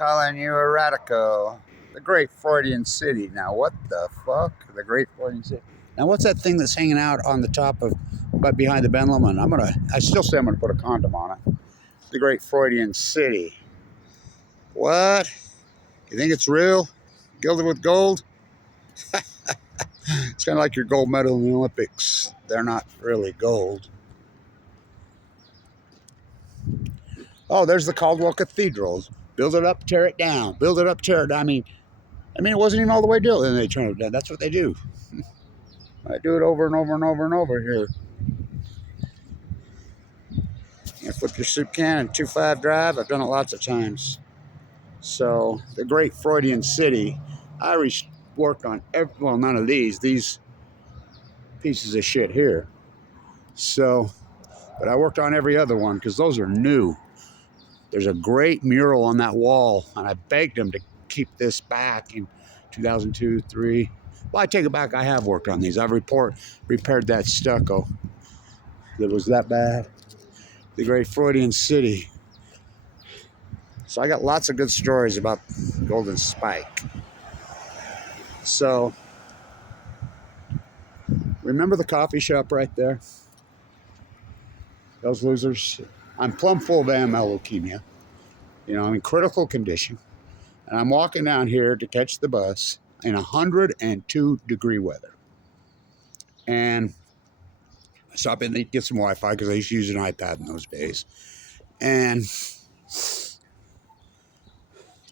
calling you a radical. The Great Freudian City. Now, what the fuck? The Great Freudian City. Now, what's that thing that's hanging out on the top of, but behind the Ben Lomond? I still say I'm gonna put a condom on it. The Great Freudian City. What? You think it's real? Gilded with gold? It's kind of like your gold medal in the Olympics. They're not really gold. Oh, there's the Caldwell Cathedral. Build it up, tear it down. Build it up, tear it down. I mean, it wasn't even all the way built, and they turn it down. That's what they do. I do it over and over and over and over here. You flip your soup can and 2.5 drive. I've done it lots of times. So the Great Freudian City. I worked on well, none of these pieces of shit here. So, but I worked on every other one because those are new. There's a great mural on that wall, and I begged them to keep this back in 2002, 3. Well, I take it back. I have worked on these. I've repaired that stucco that was that bad. The Great Freudian City. So I got lots of good stories about Golden Spike. So, remember the coffee shop right there? Those losers. I'm plumb full of AML leukemia. You know, I'm in critical condition. And I'm walking down here to catch the bus in 102-degree weather. And I stop in to get some Wi-Fi because I used to use an iPad in those days. And it's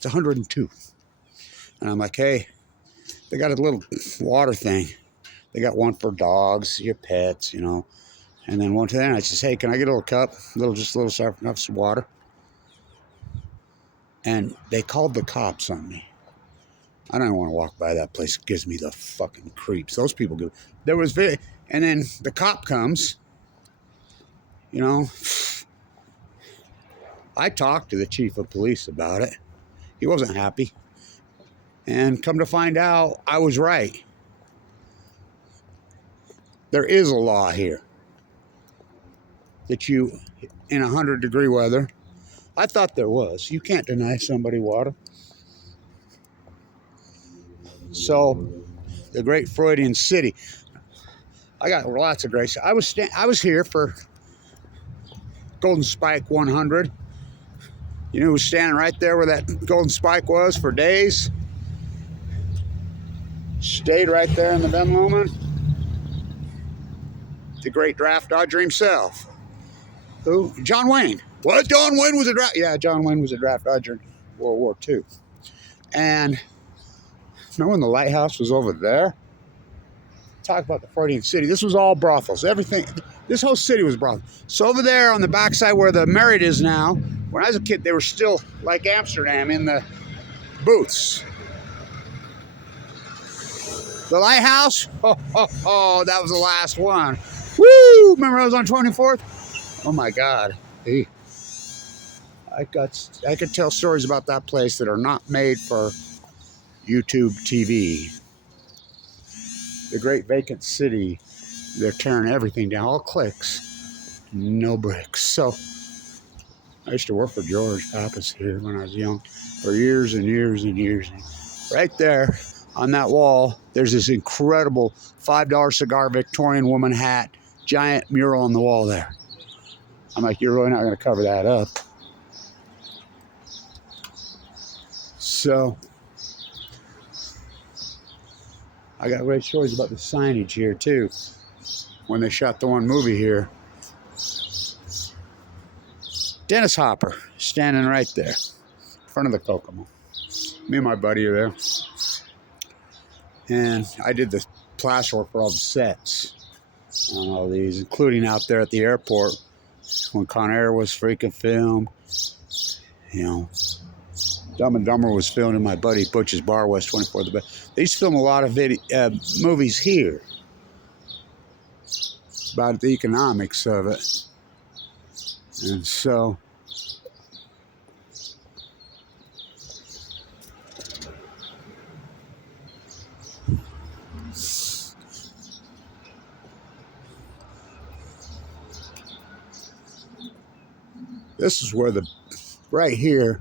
102. And I'm like, hey, they got a little water thing. They got one for dogs, your pets, you know. And then one to them, I says, hey, can I get a little cup? Just a little soft enough some water. And they called the cops on me. I don't want to walk by that place. It gives me the fucking creeps. Those people do. And then the cop comes. You know, I talked to the chief of police about it. He wasn't happy. And come to find out, I was right. There is a law here that you, in 100-degree weather, I thought there was. You can't deny somebody water. So, the Great Freudian City. I got lots of great. I was here for Golden Spike 100. You know who was standing right there where that Golden Spike was for days? Stayed right there in the Ben Lomond. The great draft dodger himself. Who? John Wayne. What? John Wayne was a draft... Yeah, John Wayne was a draft dodger in World War II. And remember when the lighthouse was over there? Talk about the Freudian City. This was all brothels. Everything. This whole city was brothels. So over there on the backside where the Marriott is now, when I was a kid, they were still like Amsterdam in the booths. The lighthouse? Oh, that was the last one. Woo! Remember I was on 24th? Oh my God. Hey. I could tell stories about that place that are not made for YouTube TV. The Great Vacant City. They're tearing everything down. All clicks. No bricks. So, I used to work for George Pappas here when I was young for years and years and years. Right there on that wall, there's this incredible $5 cigar Victorian woman hat, giant mural on the wall there. I'm like, you're really not going to cover that up. So, I got great stories about the signage here too. When they shot the one movie here. Dennis Hopper, standing right there, in front of the Kokomo. Me and my buddy are there. And I did the plaster work for all the sets on all these, including out there at the airport when Con Air was freaking filmed. You know, Dumb and Dumber was filmed in my buddy Butch's Bar West 24. They used to film a lot of movies here about the economics of it. And so, this is where right here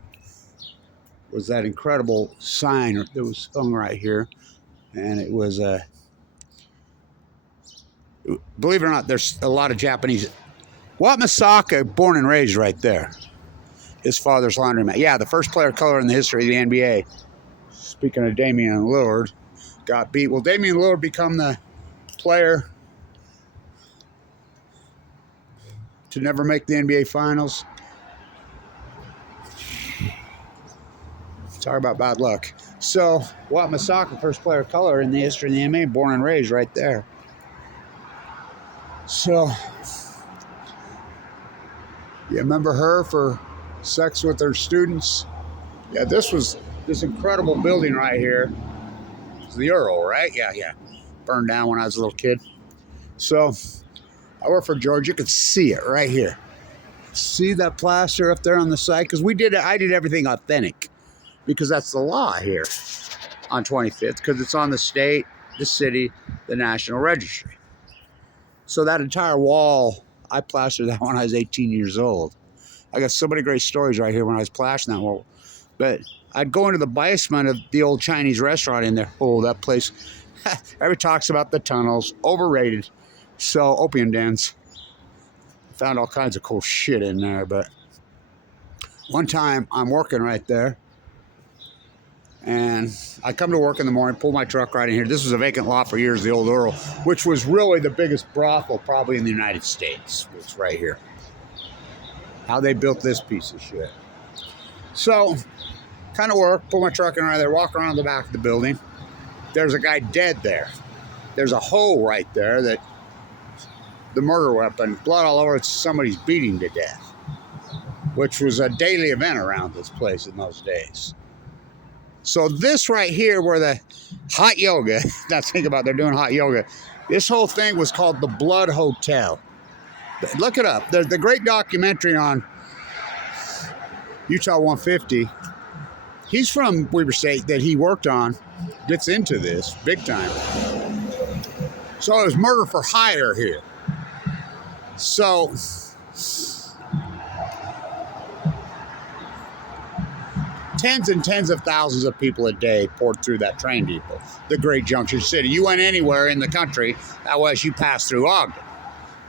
was that incredible sign that was hung right here. And it was, believe it or not, there's a lot of Japanese. Wat Misaka, born and raised right there. His father's laundromat. Yeah, the first player of color in the history of the NBA. Speaking of Damian Lillard, got beat. Will Damian Lillard become the player to never make the NBA Finals? Talk about bad luck. So, Wat Misaka, first player of color in the history of the NBA, born and raised right there. So, you remember her for sex with her students? Yeah, this was this incredible building right here. It's the Earl, right? Yeah. Burned down when I was a little kid. So, I work for George. You could see it right here. See that plaster up there on the side? Because I did everything authentic. Because that's the law here on 25th. Because it's on the state, the city, the National Registry. So that entire wall, I plastered that when I was 18 years old. I got so many great stories right here when I was plastering that wall. But I'd go into the basement of the old Chinese restaurant in there. Oh, that place. Everybody talks about the tunnels. Overrated. So, opium dens. Found all kinds of cool shit in there. But one time, I'm working right there. And I come to work in the morning, pull my truck right in here. This was a vacant lot for years, the old Earl, which was really the biggest brothel probably in the United States. It's right here. How they built this piece of shit. So, kind of work, pull my truck in right there, walk around the back of the building. There's a guy dead there. There's a hole right there that the murder weapon, blood all over it, somebody's beating to death, which was a daily event around this place in those days. So this right here where the hot yoga, now think about they're doing hot yoga. This whole thing was called the Blood Hotel. Look it up. There's the great documentary on Utah 150. He's from Weber State that he worked on. Gets into this big time. So it was murder for hire here. So tens and tens of thousands of people a day poured through that train depot, the Great Junction City. You went anywhere in the country, that was you passed through Ogden.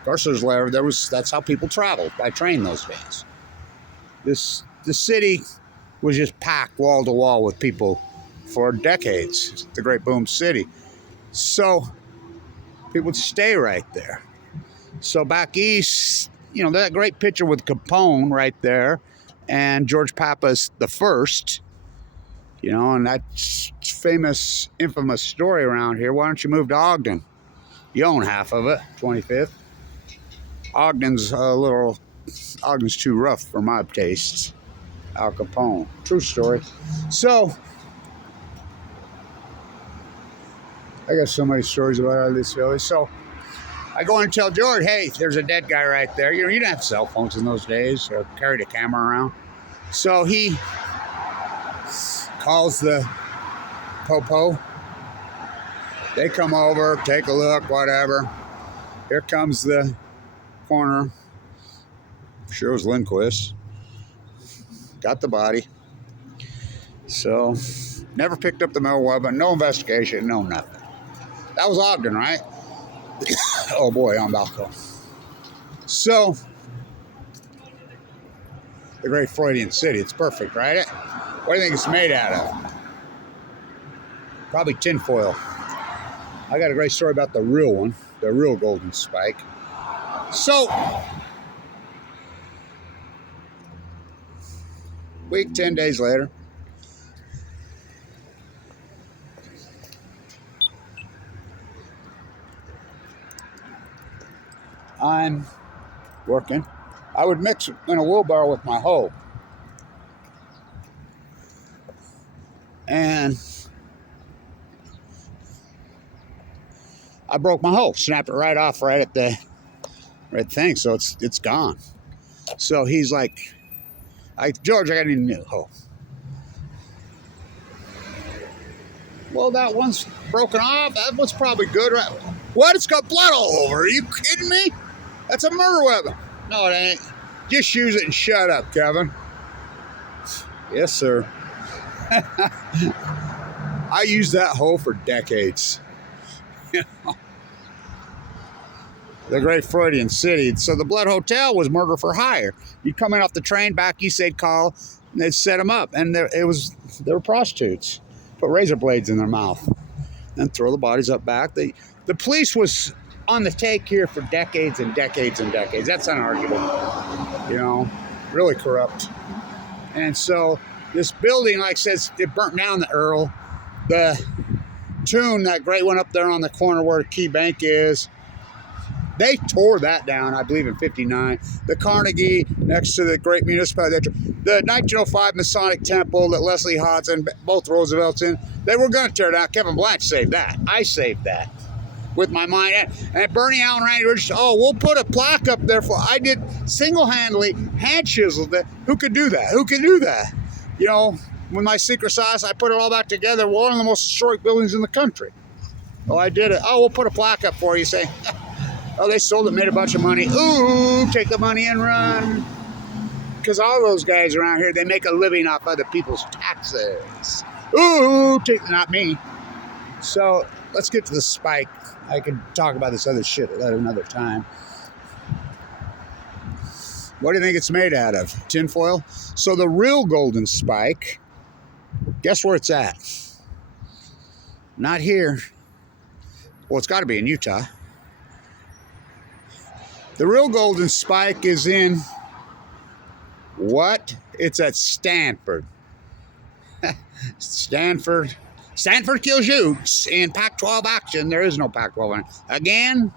Of course, that's how people traveled by train those days. The city was just packed wall to wall with people for decades. The Great Boom City. So people would stay right there. So back east, that great picture with Capone right there. And George Pappas the first, and that famous, infamous story around here. Why don't you move to Ogden? You own half of it, 25th. Ogden's too rough for my tastes. Al Capone, true story. So, I got so many stories about all this village. So, I go and tell George, hey, there's a dead guy right there. You didn't have cell phones in those days, or carried a camera around. So he calls the popo. They come over, take a look, whatever. Here comes the coroner. Sure was Lindquist. Got the body. So, never picked up the murder weapon. No investigation, no nothing. That was Ogden, right? Oh boy, I'm about to go. So, the great Freudian city. It's perfect, right? What do you think it's made out of? Probably tinfoil. I got a great story about the real one, the real golden spike. So, week, 10 days later, I'm working. I would mix in a wheelbarrow with my hoe. And I broke my hoe, snapped it right off right at the thing, so it's gone. So he's like, George, I need a new hoe. Well, that one's broken off. That one's probably good, right? What? It's got blood all over. Are you kidding me? That's a murder weapon. No, it ain't. Just use it and shut up, Kevin. Yes, sir. I used that hole for decades. You know? The great Freudian city. So the Blood Hotel was murder for hire. You'd come in off the train back east, they'd call, and they'd set them up. And they were prostitutes. Put razor blades in their mouth and throw the bodies up back. The police was on the take here for decades and decades and decades. That's unarguable. You know, really corrupt. And so this building, like I said, it burnt down the Earl. The Tune, that great one up there on the corner where the Key Bank is, they tore that down, I believe, in '59. The Carnegie next to the great municipality, the 1905 Masonic Temple that Leslie Hotz and both Roosevelt's in, they were going to tear down. Kevin Blanch saved that. I saved that with my mind. And Bernie Allen Randy Rich, oh, we'll put a plaque up there for, I did single-handedly hand chiseled that. Who could do that? Who could do that? You know, with my secret sauce, I put it all back together. One of the most historic buildings in the country. Oh, I did it. Oh, we'll put a plaque up for you. Say, oh, they sold it, made a bunch of money. Ooh, take the money and run. Because all those guys around here, they make a living off other people's taxes. Ooh, not me. So let's get to the spike. I could talk about this other shit at another time. What do you think it's made out of? Tinfoil? So the real golden spike, guess where it's at? Not here. Well, it's got to be in Utah. The real golden spike is in what? It's at Stanford. Stanford kills Utes in Pac-12 action. There is no Pac-12 again.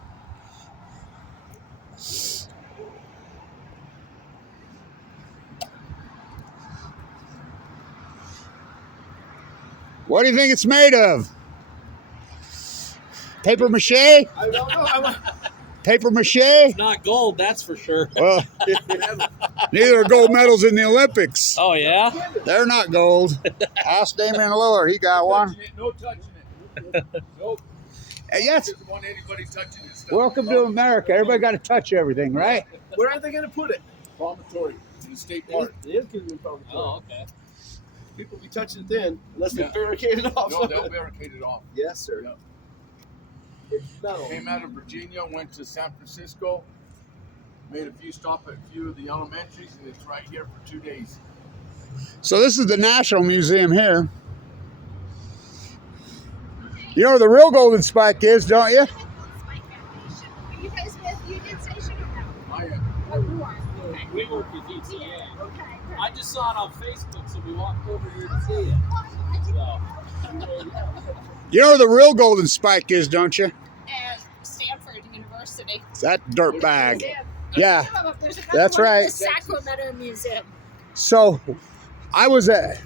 What do you think it's made of? Paper mache? I don't know. Paper mache? It's not gold, that's for sure. Well, neither are gold medals in the Olympics. Oh, yeah? They're not gold. Ask Damian Lillard. He got one. No touching it. Nope. Yes. Doesn't want anybody touching it. Welcome to America. Everybody got to touch everything, right? Where are they going to put it? Promontory. In the state park. It is going to be promontory. Oh, okay. People be touching it then. Unless they barricade it off. No, they'll barricade it off. Yes, sir. Yeah. No. Came out of Virginia, went to San Francisco, made a few stops at a few of the elementaries, and it's right here for 2 days. So this is the National Museum here. You know where the real golden spike is, don't you? Are you guys with Union Station or no? I am. Oh, you are. Okay. We work with ETA. Okay. Good. I just saw it on Facebook, so we walked over here to see it. So. You know where the real golden spike is, don't you? At Stanford University. It's that dirt bag. Museum. Yeah, There's another that's one at right. The Sacramento Museum. So I was at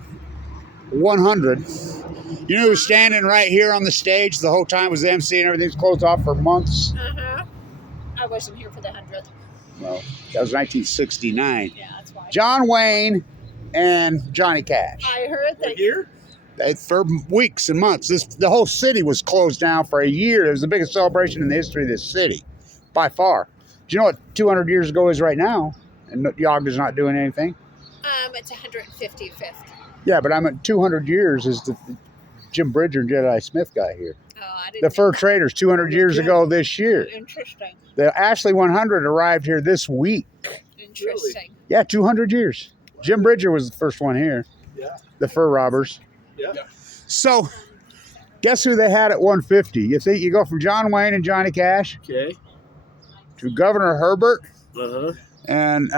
100. You know who was standing right here on the stage the whole time, was the MC, and everything's closed off for months? I wasn't here for the 100th. Well, that was 1969. Yeah, that's why. John Wayne and Johnny Cash. I heard that. Here? For weeks and months. The whole city was closed down for a year. It was the biggest celebration in the history of this city, by far. Do you know what 200 years ago is right now? And Ogden's not doing anything? It's 155th. Yeah, but I'm at 200 years is the Jim Bridger and Jedi Smith got here. Oh, I didn't. The fur traders 200 years ago this year. Interesting. The Ashley 100 arrived here this week. Interesting. Yeah, 200 years. Jim Bridger was the first one here. Yeah. The fur robbers. Yeah. So, guess who they had at 150? You think you go from John Wayne and Johnny Cash Okay. to Governor Herbert Uh-huh. and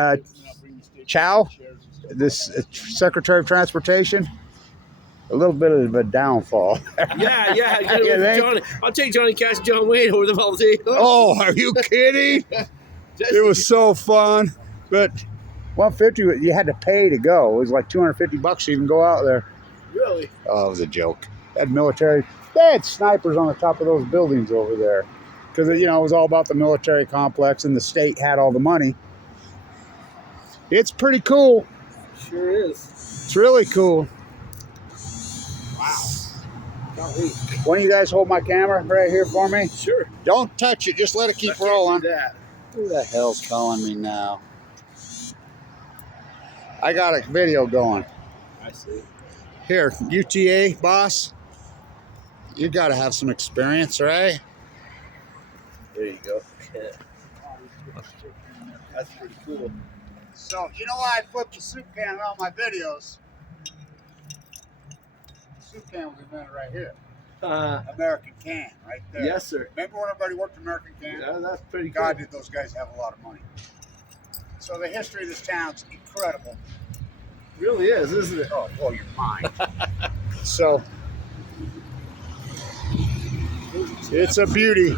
Chow, this Secretary of Transportation. A little bit of a downfall. Yeah. You think? Johnny, I'll take Johnny Cash and John Wayne over them all day. Oh, are you kidding? It was so fun. But 150, you had to pay to go. It was like $250 to even go out there. Really? Oh, it was a joke. They had military. They had snipers on the top of those buildings over there. Because, you know, it was all about the military complex and the state had all the money. It's pretty cool. Sure is. It's really cool. Wow. Can't wait. Why don't you guys hold my camera right here for me? Sure. Don't touch it. Just let it keep I can't rolling. do that. Who the hell's calling me now? I got a video going. I see. Here, UTA boss. You got to have some experience, right? There you go. That's pretty cool. So, you know why I flipped the soup can in all my videos? The soup can was invented right here. American Can, right there. Yes, sir. Remember when everybody worked American Can? Yeah, that's pretty God, cool. did those guys have a lot of money. So the history of this town's incredible. It really is, isn't it? Oh, blow your mind. So, it's a beauty.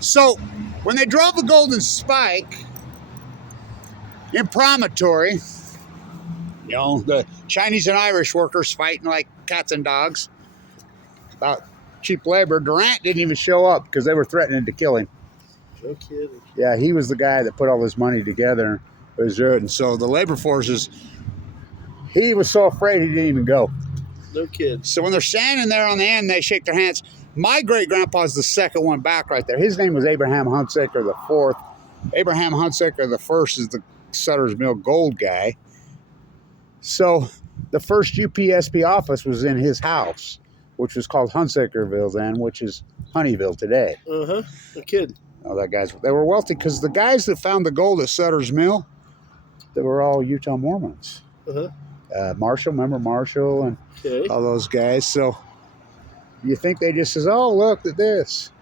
So, when they drove the Golden Spike in Promontory, you know, the Chinese and Irish workers fighting like cats and dogs about cheap labor, Durant didn't even show up because they were threatening to kill him. No kidding. Yeah, he was the guy that put all this money together. And so the labor forces, he was so afraid he didn't even go. No kidding. So when they're standing there on the end, they shake their hands. My great-grandpa's the second one back right there. His name was Abraham Hunsaker the fourth. Abraham Hunsaker the first is the Sutter's Mill gold guy. So the first UPSP office was in his house, which was called Hunsakerville then, which is Honeyville today. No kidding. Oh, they were wealthy because the guys that found the gold at Sutter's Mill, they were all Utah Mormons. Marshall, remember Marshall and all those guys. So you think they just says, oh, look at this.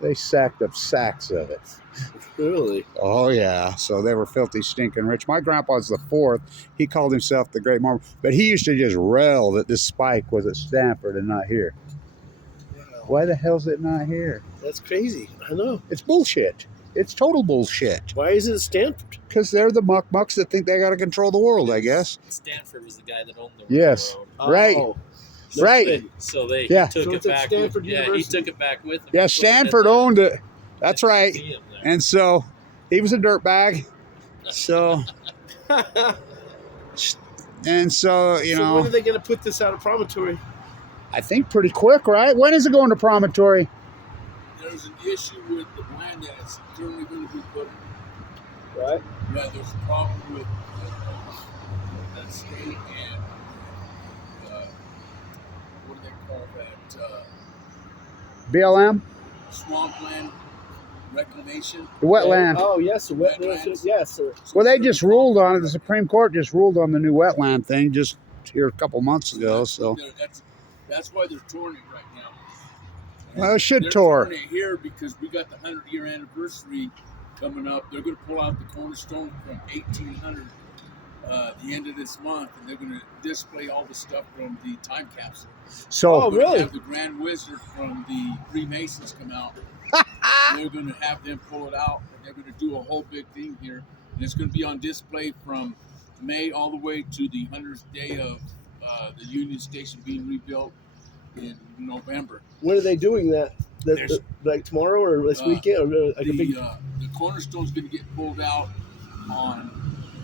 They sacked up sacks of it. Really? Oh, yeah. So they were filthy, stinking rich. My grandpa's the fourth. He called himself the Great Mormon. But he used to just rail that this spike was at Stanford and not here. Wow. Why the hell's it not here? That's crazy. I know. It's bullshit. It's total bullshit. Why is it at Stanford? Because they're the mucks that think they got to control the world, I guess. Stanford was the guy that owned the Yes. railroad. Right. Oh, Right. kidding. So they Yeah. he took So it it's at back. Stanford He University. took it back with him. Yeah, Stanford owned it. That's right. Museum there. And so he was a dirtbag. So, and so, you So know, when are they going to put this out of Promontory? I think pretty quick, right? When is it going to Promontory? There's an issue with the land that it's currently going to be put. Right. Yeah, there's a problem with that state and what do they call that? BLM? Swampland reclamation. The wetland. Oh, yes, the wetlands. Wetlands. Yes, sir. Well, they just ruled on it. The Supreme Court just ruled on the new wetland thing just here a couple months ago. So, That's why they're touring it right now. well, it should They're tour. touring it here because we got the 100-year anniversary coming up. They're going to pull out the cornerstone from 1800 the end of this month, and they're going to display all the stuff from the time capsule. So, Oh, They're gonna really? have the Grand Wizard from the Freemasons come out. They're going to have them pull it out, and they're going to do a whole big thing here. And it's going to be on display from May all the way to the 100th day of the Union Station being rebuilt in November. When are they doing that? There's- Like tomorrow or this weekend? Or like a big... The cornerstone's going to get pulled out on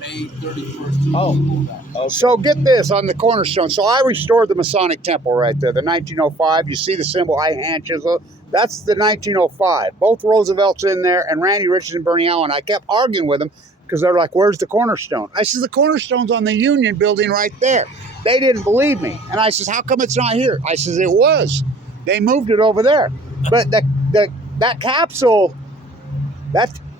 May 31st. Oh. So get this on the cornerstone. So I restored the Masonic Temple right there, the 1905. You see the symbol, I hand chisel. That's the 1905. Both Roosevelt's in there, and Randy Richards and Bernie Allen. I kept arguing with them because they're like, where's the cornerstone? I says, the cornerstone's on the Union building right there. They didn't believe me. And I says, how come it's not here? I says, it was. They moved it over there. But that capsule,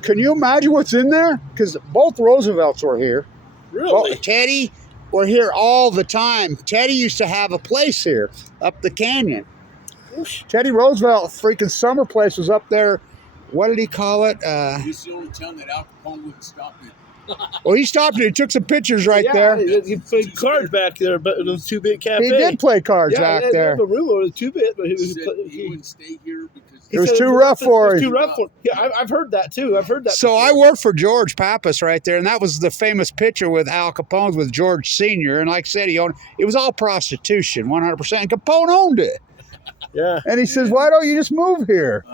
can you imagine what's in there? Because both Roosevelts were here. Really? Well, Teddy were here all the time. Teddy used to have a place here up the canyon. Teddy Roosevelt freaking summer place was up there. What did he call it? He's the only town that Al Capone wouldn't stop it. Well, he stopped it. He took some pictures right yeah, there. He played cards back there, but in the 2-bit cafe. He did play cards yeah, back they there. have a room over the 2-bit, but He said he wouldn't stay here because It was said too rough for It was him. too rough for him. Yeah, I've heard that too. I've heard that. So I before. worked for George Pappas right there, and that was the famous picture with Al Capone with George Sr. And like I said, it was all prostitution, 100%. And Capone owned it. Yeah. And he says, why don't you just move here?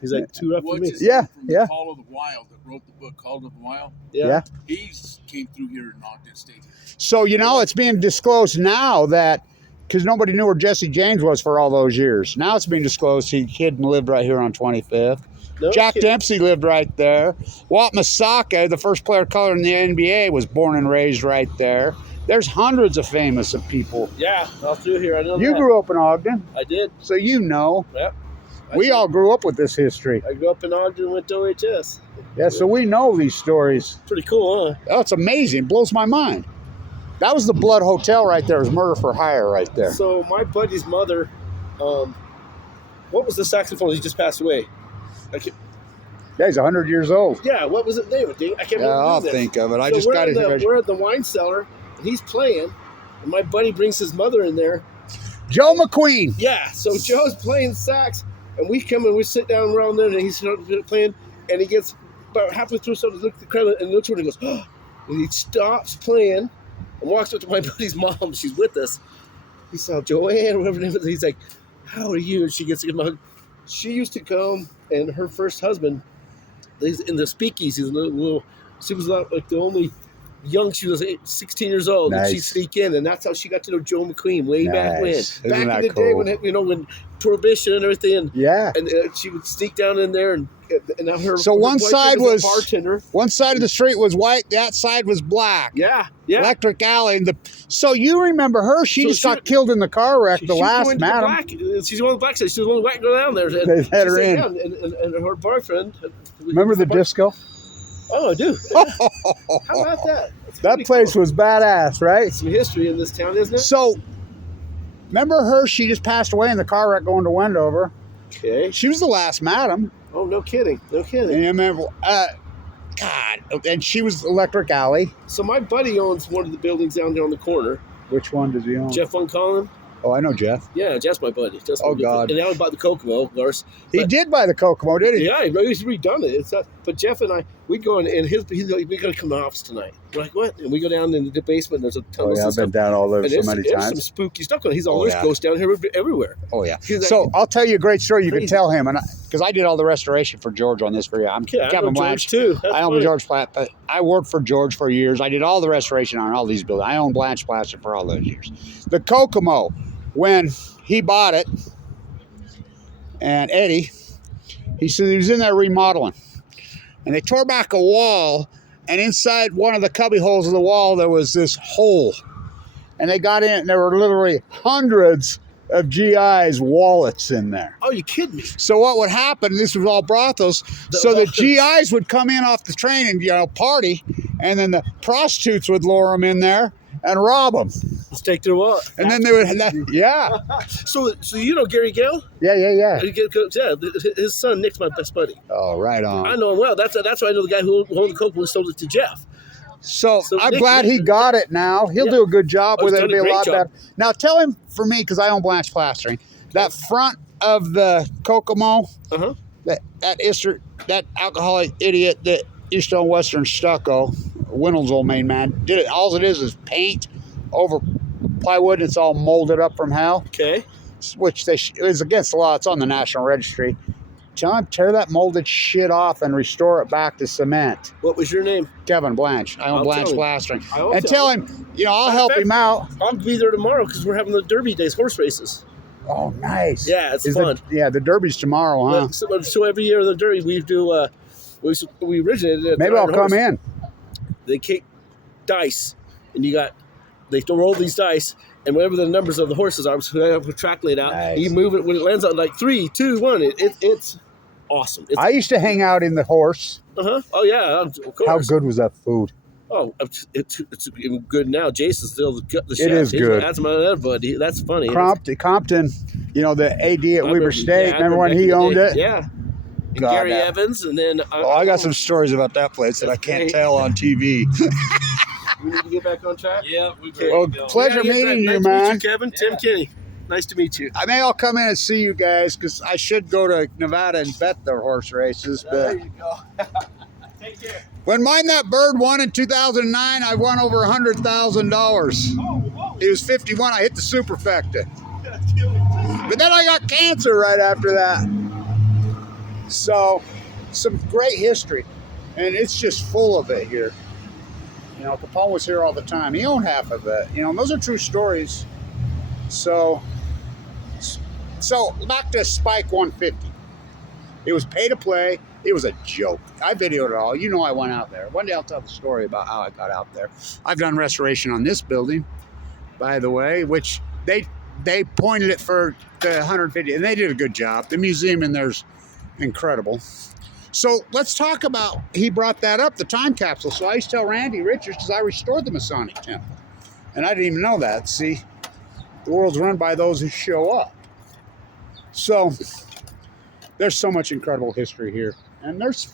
He's like, too rough for what's me. his Yeah, name from yeah. the Call of the Wild that wrote the book Call of the Wild? Yeah. He came through here in Ogden State. So, it's being disclosed now that, because nobody knew where Jesse James was for all those years. Now it's being disclosed he hid and lived right here on 25th. No Jack kidding. Dempsey lived right there. Walt Masaka, the first player of color in the NBA, was born and raised right there. There's hundreds of famous of people. Yeah, all through here. I know You that. grew up in Ogden, I did. so you know. Yep. We all grew up with this history. I grew up in Ogden, went to OHS. Yeah, so we know these stories. Pretty cool, huh? Oh, it's amazing. It blows my mind. That was the Blood Hotel right there. It was murder for hire right there. So my buddy's mother, what was the saxophone? He just passed away. Yeah, he's 100 years old. Yeah, what was it name? I can't Yeah, remember. I'll the name. think of it. I So just got it. we're at the wine cellar, and he's playing, and my buddy brings his mother in there. Joe McQueen. Yeah, so Joe's playing sax, and we come and we sit down around there, and he's playing, and he gets about halfway through, so he looks at the crowd and looks over and he goes, oh, and he stops playing and walks up to my buddy's mom. She's with us. He saw Joanne, whatever her name is. He's like, how are you? And she gets him a hug. She used to come, and her first husband, he's in the speakeasy, she was like the only young, she was 16 years old, and she'd Nice. sneak in, and that's how she got to know Joe McQueen way back when. Nice. Isn't Back in that the day cool? when Prohibition and everything, Yeah. and she would sneak down in there, and now her. So her one boyfriend side a was- bartender. One side of the street was white. That side was black. Yeah, yeah. Electric Alley. And so you remember her? She So just she- got killed in the car wreck. The She's last going to the madam. black. She's one of the black side. She's the only white girl down there. They let her in. And her boyfriend. Remember the disco? Oh, I do. Yeah. How about that? That's That pretty place cool. was badass, right? Some history in this town, isn't it? So, remember her? She just passed away in the car wreck going to Wendover. Okay. She was the last madam. Oh, no kidding. No kidding. And you remember, God, and she was Electric Alley. So my buddy owns one of the buildings down there on the corner. Which one does he own? Jeff Von Collin. Oh, I know Jeff. Yeah, Jeff's my buddy. Jeff's Oh, my God. And now he bought the Kokomo, of course. He But- did buy the Kokomo, did he? Yeah, he's redone it. It's but Jeff and I, we go in, and he's like, we're going to come to the office tonight. We're like, what? And we go down in the basement, and there's a ton Oh, of yeah, I've stuff. been down all over And so many there's some times. spooky stuff going on. He's on Oh, West yeah. Coast down here everywhere. Oh, yeah. He's like- So I'll tell you a great story. You can Crazy. tell him, and because I did all the restoration for George on this video. I'm Yeah, I know Kevin George Blanch. too. That's I own funny. George Platt, but I worked for George for years. I did all the restoration on all these buildings. I owned Blanch Plaster for all those years. The Kokomo, when he bought it, and Eddie, he said he was in there remodeling, and they tore back a wall, and inside one of the cubby holes of the wall there was this hole, and they got in, and there were literally hundreds of GI's wallets in there. Oh, you kidding me? So what would happen, this was all brothels, so the GIs would come in off the train and party, and then the prostitutes would lure them in there and rob them. Let's take their wallet. And then they would, yeah. So you know Gary Gale? Yeah. Yeah, his son Nick's my best buddy. Oh, right I on. know him well. That's why I know the guy who owned the Kokomo who sold it to Jeff. So I'm Nick- glad he got it now. He'll Yeah. do a good job Oh, with he's it. It'll done a be a great lot job. better. Now tell him for me, because I own Blanch Plastering, that front of the Kokomo, Uh-huh. that alcoholic idiot that used to own Western Stucco, Wendell's old main man, did it. All it is paint over plywood, and it's all molded up from hell, Okay. which is against the law. It's on the National Registry. Tell him, tear that molded shit off and restore it back to cement. What was your name? Kevin Blanch. I own I'll Blanch tell him. Plastering. I'll And tell him, I'll help him out. I'll be there tomorrow because we're having the Derby Days horse races. Oh, nice. Yeah, it's Is fun. the Derby's tomorrow, huh? So every year in the Derby we do. We originated. At Maybe the I'll Iron come Horse. in. They kick dice, and they roll these dice, and whatever the numbers of the horses are, so they have a track laid out. Nice. You move it when it lands on like 3, 2, 1. It's awesome. It's, I used to hang out in the horse. Oh yeah, of course. How good was that food? Oh, it's even good now. Jason's still the chef. It is good. That's my other buddy. That's funny. Compton, the AD at I Weber State. yeah, I remember when back he in the owned day. it? Yeah. And God, Gary that- Evans, and then Oh, I got some stories about that place that I can't Great. tell on TV. We need to get back on track. Yeah, we Okay. Well, go. pleasure Yeah, meeting nice you, to man. meet you, Kevin. Tim Kinney. Nice to meet you. I may all come in and see you guys because I should go to Nevada and bet their horse races. But you go. Take care. when Mind That Bird won in 2009, I won over $100,000. Oh, He was 51. I hit the superfecta. But then I got cancer right after that. So, some great history. And it's just full of it here. Capone was here all the time. He owned half of it. And those are true stories. So back to Spike 150. It was pay to play. It was a joke. I videoed it all. You know I went out there. One day I'll tell the story about how I got out there. I've done restoration on this building, by the way, which they pointed it for the 150, and they did a good job. The museum in there's incredible. So let's talk about, he brought that up, the time capsule. So I used to tell Randy Richards, because I restored the Masonic Temple. And I didn't even know that. See, the world's run by those who show up. So there's so much incredible history here. And there's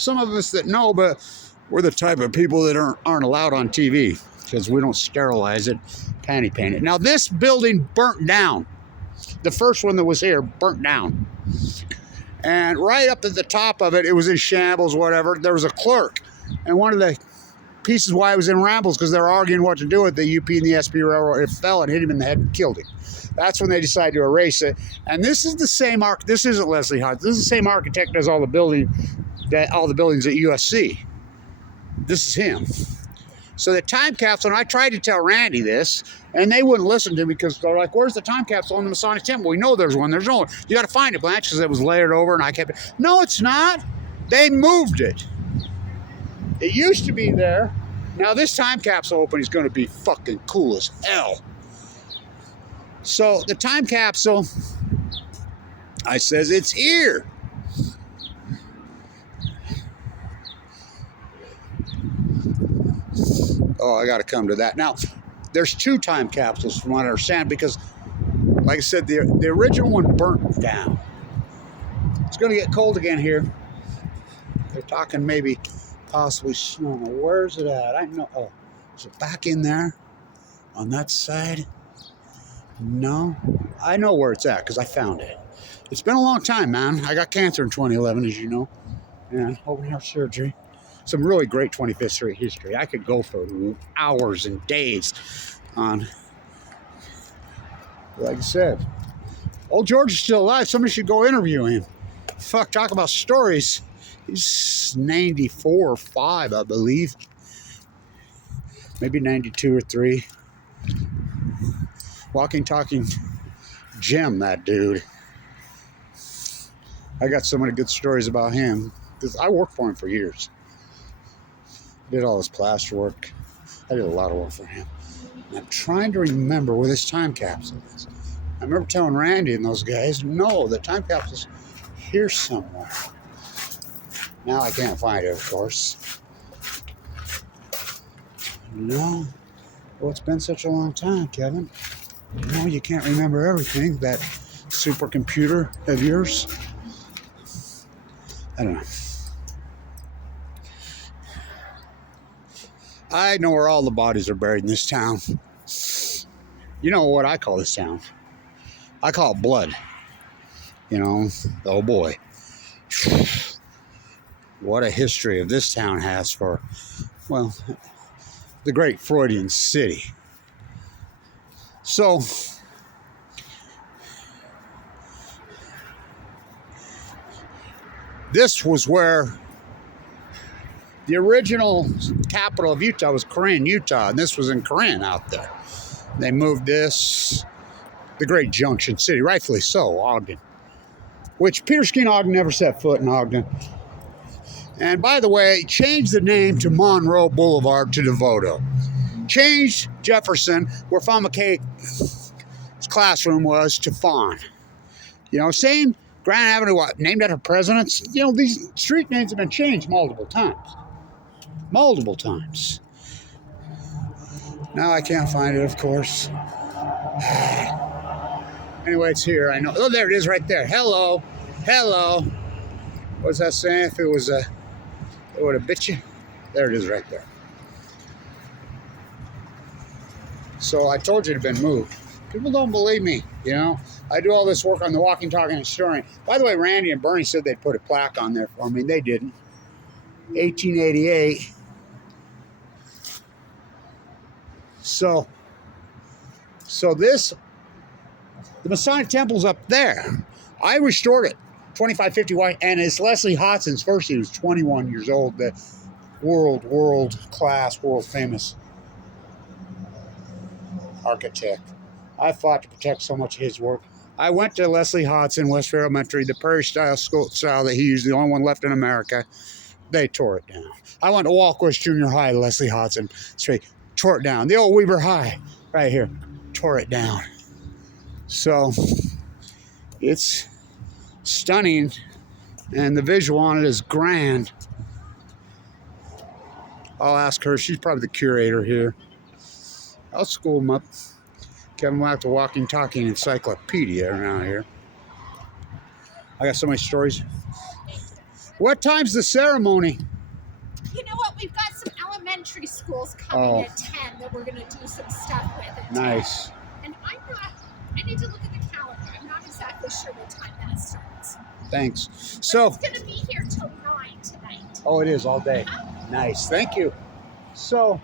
some of us that know, but we're the type of people that aren't allowed on TV because we don't sterilize it, panty paint it. Now this building burnt down. The first one that was here burnt down. And right up at the top of it, it was in shambles, whatever. There was a clerk. And one of the pieces why it was in rambles because they were arguing what to do with the UP and the SP Railroad. It fell and hit him in the head and killed him. That's when they decided to erase it. And this is the same this isn't Leslie Hodge. This is the same architect as all the buildings at USC. This is him. So the time capsule, and I tried to tell Randy this, and they wouldn't listen to me because they're like, where's the time capsule in the Masonic Temple? We know there's one. There's no one. You got to find it, Blanch, because it was layered over, and I kept it. No, it's not. They moved it. It used to be there. Now this time capsule opening is going to be fucking cool as hell. So the time capsule, I says, it's here. Oh, I got to come to that. Now, there's 2 time capsules from what I understand because, like I said, the original one burnt down. It's going to get cold again here. They're talking maybe possibly snow. Where's it at? I know. Oh, is it back in there on that side? No. I know where it's at because I found it. It's been a long time, man. I got cancer in 2011, as you know, and open heart surgery. Some really great 25th Street history. I could go for hours and days on, like I said. Old George is still alive. Somebody should go interview him. Fuck, talk about stories. He's 94 or 5, I believe. Maybe 92 or 3. Walking, talking gem, that dude. I got so many good stories about him because I worked for him for years. Did all his plaster work. I did a lot of work for him. And I'm trying to remember where this time capsule is. I remember telling Randy and those guys, no, the time capsule's here somewhere. Now I can't find it, of course. No. Well, it's been such a long time, Kevin. No, you can't remember everything. That supercomputer of yours. I don't know. I know where all the bodies are buried in this town. You know what I call this town? I call it blood. You know, oh boy. What a history of this town has for, well, the great Freudian city. So, this was where the original capital of Utah was Corinne, Utah, and this was in Corinne out there. They moved this, the great junction city, rightfully so, Ogden, which Peter Skeen Ogden never set foot in Ogden. And by the way, changed the name to Monroe Boulevard to Devoto. Changed Jefferson, where Fawn McKay's classroom was, to Fawn. You know, same Grand Avenue, what, named after presidents? You know, these street names have been changed multiple times. Multiple times. Now I can't find it, of course. Anyway, it's here. I know. Oh, there it is right there. Hello. Hello. What was that saying? If it was it would have bit you. There it is right there. So I told you it had been moved. People don't believe me, you know. I do all this work on the walking, talking historian. By the way, Randy and Bernie said they'd put a plaque on there for me. They didn't. 1888. So this, the Masonic Temple's up there. I restored it, 2551, and it's Leslie Hodson's first. He was 21 years old, the world class, world famous architect. I fought to protect so much of his work. I went to Leslie Hott's in West Fair Elementary, the Prairie style school style that he used, the only one left in America. They tore it down. I went to Walkwest Junior High, Leslie Hott's, and straight tore it down. The old Weaver High, right here, tore it down. So it's stunning, and the visual on it is grand. I'll ask her. She's probably the curator here. I'll school them up. Give them out the walking, talking encyclopedia around here. I got so many stories. What time's the ceremony? You know what? We've got some elementary schools coming at 10 that we're going to do some stuff with at 10. Nice. And I need to look at the calendar. I'm not exactly sure what time that starts. Thanks. But So, it's going to be here till 9 tonight. oh, it is all day. Nice. Thank you. So,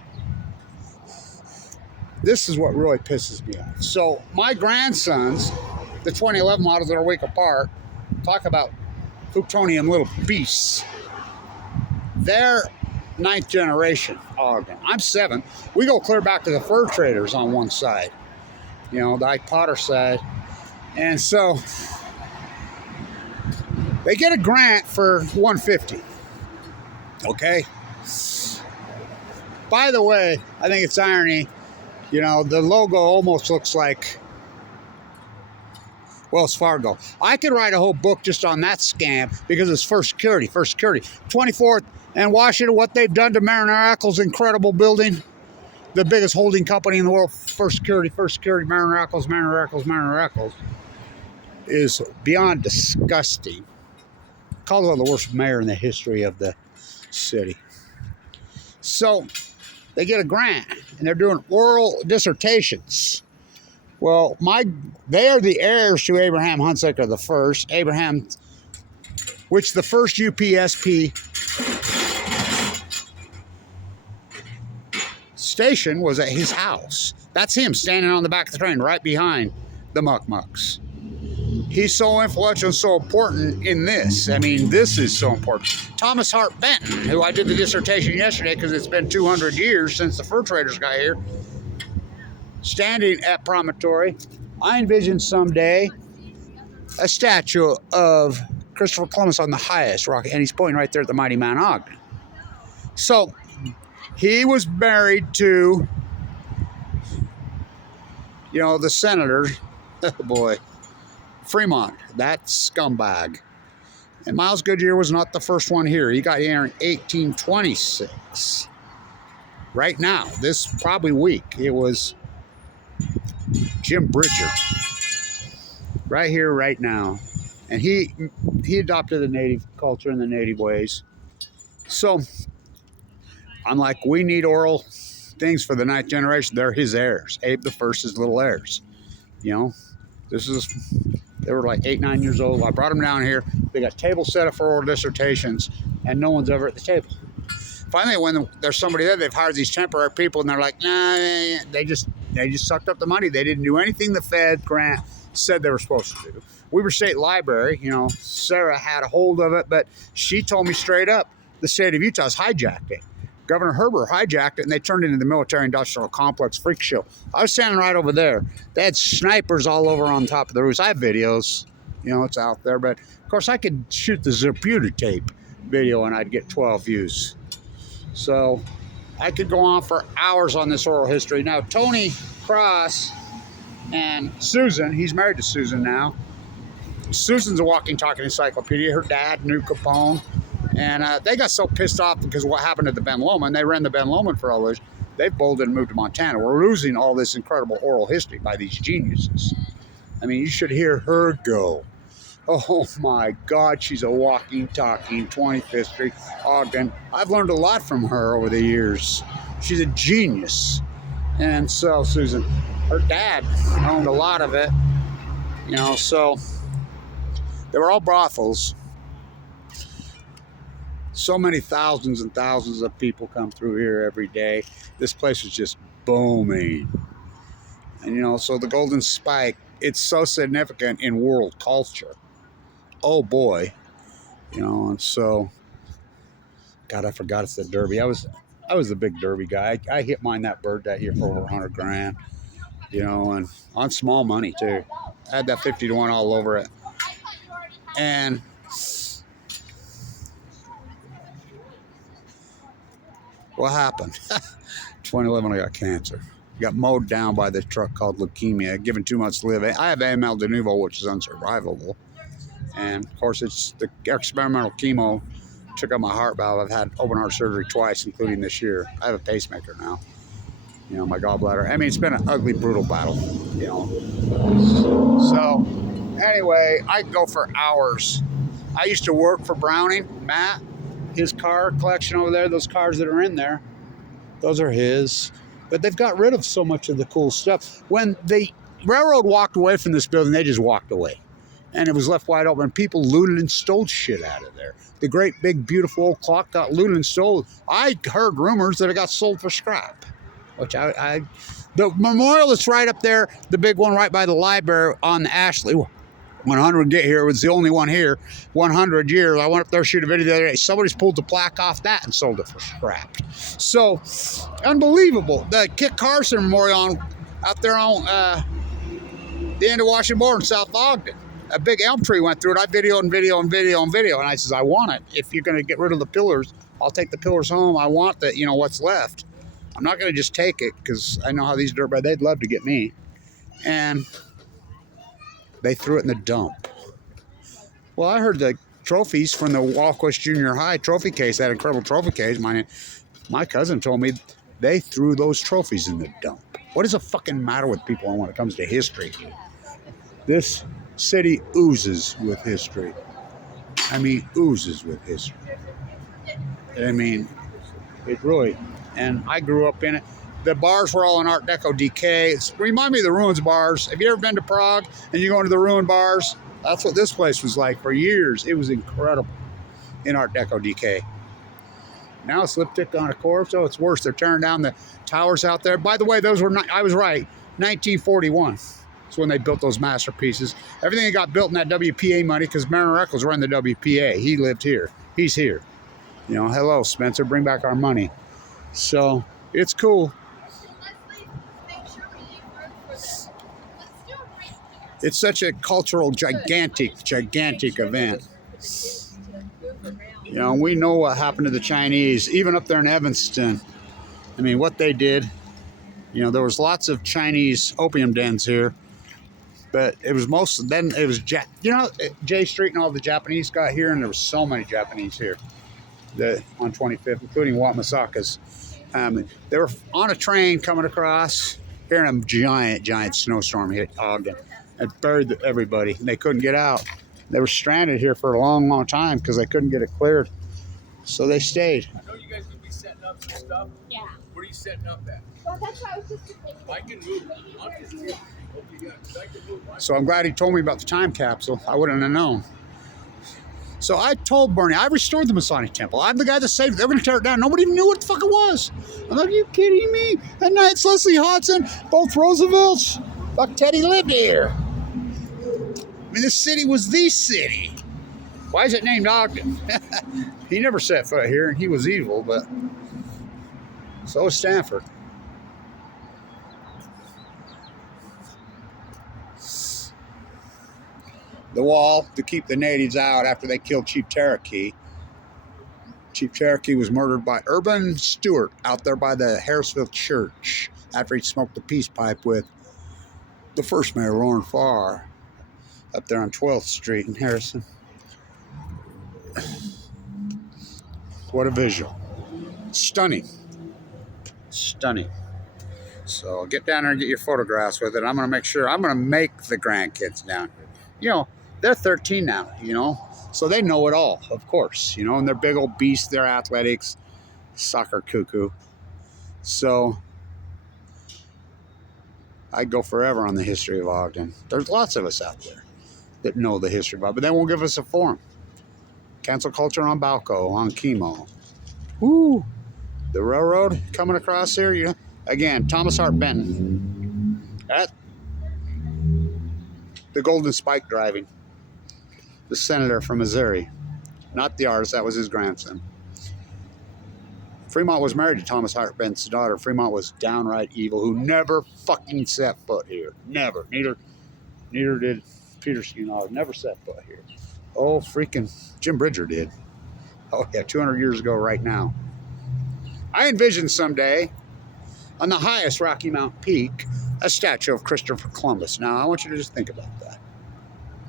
this is what really pisses me off. So, my grandsons, the 2011 models that are a week apart, talk about plutonium little beasts. They're 9th generation Ogden. I'm 7. We go clear back to the fur traders on one side, you know, the Ike Potter side. And so they get a grant for $150. Okay. By the way, I think it's irony. You know, the logo almost looks like Wells Fargo. I could write a whole book just on that scam because it's First Security. 24th and Washington, what they've done to Mariner Eccles' incredible building. The biggest holding company in the world, First Security, Mariner Eccles, is beyond disgusting. Caldwell, the worst mayor in the history of the city. So they get a grant and they're doing oral dissertations. Well, they are the heirs to Abraham Hunsaker the first. Abraham, which the first UPSP station was at his house. That's him standing on the back of the train right behind the Muck-Mucks. He's so influential and so important in this. I mean, this is so important. Thomas Hart Benton, who I did the dissertation yesterday because it's been 200 years since the fur traders got here, standing at Promontory. I envision someday a statue of Christopher Columbus on the highest rock, and he's pointing right there at the mighty Mount Ogden. So he was married to, you know, the senator, oh boy, Fremont, that scumbag. And Miles Goodyear was not the first one here. He got here in 1826. Right now, this probably week, it was Jim Bridger. Right here, right now. And he adopted the native culture and the native ways. So I'm like, we need oral things for the 9th generation. They're his heirs. Abe the First's little heirs. You know, they were like 8, 9 years old. I brought them down here. They got tables set up for oral dissertations, and no one's ever at the table. Finally, when there's somebody there, they've hired these temporary people, and they're like, nah, they just sucked up the money. They didn't do anything the Fed grant said they were supposed to do. Weber State Library, you know, Sarah had a hold of it, but she told me straight up, the state of Utah's hijacked it. Governor Herbert hijacked it, and they turned it into the military-industrial complex freak show. I was standing right over there. They had snipers all over on top of the roofs. I have videos. You know, it's out there. But, of course, I could shoot the Zapruder tape video, and I'd get 12 views. So I could go on for hours on this oral history. Now, Tony Cross and Susan, he's married to Susan now. Susan's a walking, talking encyclopedia. Her dad knew Capone. And they got so pissed off because of what happened to the Ben Lomond. They ran the Ben Lomond for all this. They've bolted and moved to Montana. We're losing all this incredible oral history by these geniuses. I mean, you should hear her go. Oh my God, she's a walking, talking 25th Street Ogden. I've learned a lot from her over the years. She's a genius. And so, Susan, her dad owned a lot of it. You know, so they were all brothels. So many thousands and thousands of people come through here every day. This place is just booming. And, you know, so the Golden Spike, it's so significant in world culture. Oh, boy. You know, and so, God, I forgot it's the Derby. I was the big Derby guy. I hit mine that bird that year for over $100 grand. You know, and on small money, too. I had that 50 to 1 all over it. And what happened? 2011, I got cancer. Got mowed down by this truck called leukemia, given 2 months to live. I have AML de novo, which is unsurvivable. And of course, it's the experimental chemo took out my heart valve. I've had open heart surgery twice, including this year. I have a pacemaker now. You know, my gallbladder. I mean, it's been an ugly, brutal battle, you know. So, anyway, I could go for hours. I used to work for Browning, Matt, his car collection over there, those cars that are in there, those are his. But they've got rid of so much of the cool stuff. When the railroad walked away from this building, they just walked away. And it was left wide open. People looted and stole shit out of there. The great, big, beautiful old clock got looted and stolen. I heard rumors that it got sold for scrap. Which the memorial that's right up there, the big one right by the library on the Ashley 100 get here, was the only one here, 100 years. I went up there to shoot a video the other day. Somebody's pulled the plaque off that and sold it for scrap. So, unbelievable. The Kit Carson Memorial out there on the end of Washington Border in South Ogden. A big elm tree went through it. I videoed and video and video and video. And I says, I want it. If you're going to get rid of the pillars, I'll take the pillars home. I want the, you know, what's left. I'm not going to just take it because I know how these dirtbags, they'd love to get me. And they threw it in the dump. Well, I heard the trophies from the Walquist Junior High trophy case, that incredible trophy case. My cousin told me they threw those trophies in the dump. What is the fucking matter with people when it comes to history? This city oozes with history. I mean, oozes with history. I mean, it really... And I grew up in it. The bars were all in Art Deco decay. Remind me of the Ruins bars. Have you ever been to Prague and you go into the ruin bars? That's what this place was like for years. It was incredible in Art Deco decay. Now it's lipstick on a corpse. Oh, it's worse. They're tearing down the towers out there. By the way, those were, I was right, 1941. That's when they built those masterpieces. Everything got built in that WPA money because Mariner Eccles ran the WPA. He lived here. He's here. You know, hello, Spencer, bring back our money. So, it's cool. It's such a cultural, gigantic event. You know, we know what happened to the Chinese, even up there in Evanston. I mean, what they did, you know, there was lots of Chinese opium dens here, but it was you know, J Street and all the Japanese got here, and there were so many Japanese here on 25th, including Wamasakas. They were on a train coming across here, and a giant snowstorm hit Ogden and buried everybody. And they couldn't get out. They were stranded here for a long time because they couldn't get it cleared. So they stayed. I know you guys could be setting up some stuff. Yeah. What are you setting up at? Well, that's why I was just thinking. I can move. I'll just move. Okay, yeah, 'cause I can move. So I'm glad he told me about the time capsule. I wouldn't have known. So I told Bernie, I restored the Masonic Temple. I'm the guy that saved it. They're going to tear it down. Nobody even knew what the fuck it was. I'm like, are you kidding me? And it's Leslie Hodson, both Roosevelts. Fuck, Teddy lived here. I mean, this city was the city. Why is it named Ogden? He never set foot here, and he was evil, but so is Stanford. The wall to keep the natives out after they killed Chief Cherokee. Chief Cherokee was murdered by Urban Stewart out there by the Harrisville Church after he smoked the peace pipe with the first mayor, Lauren Farr, up there on 12th Street in Harrison. What a visual. Stunning. Stunning. So get down there and get your photographs with it. I'm going to make sure, I'm going to make the grandkids down here. You know, they're 13 now, you know, so they know it all, of course, you know, and they're big old beasts, they're athletics, soccer cuckoo. So I'd go forever on the history of Ogden. There's lots of us out there that know the history of Ogden, but they won't give us a forum. Cancel culture on Balco, on chemo. Woo! The railroad coming across here, you know, again, Thomas Hart Benton. That the Golden Spike driving. The senator from Missouri. Not the artist, that was his grandson. Fremont was married to Thomas Hart Benton's daughter. Fremont was downright evil, who never fucking set foot here. Never. Neither did Peter Skinner. Never set foot here. Oh, freaking Jim Bridger did. Oh, yeah, 200 years ago right now. I envision someday, on the highest Rocky Mountain peak, a statue of Christopher Columbus. Now, I want you to just think about that.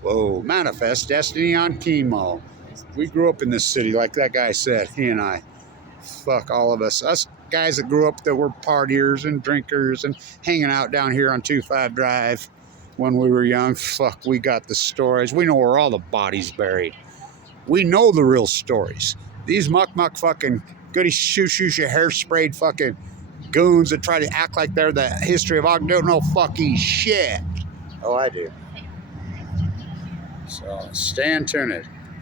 Whoa, manifest destiny on chemo. We grew up in this city, like that guy said, he and I. Fuck all of us. Us guys that grew up that were partiers and drinkers and hanging out down here on 25 Drive when we were young. Fuck, we got the stories. We know where all the bodies buried. We know the real stories. These muck fucking goody shoo-shoo hair-sprayed fucking goons that try to act like they're the history of Ogden don't know fucking shit. Oh, I do. So, stay tuned.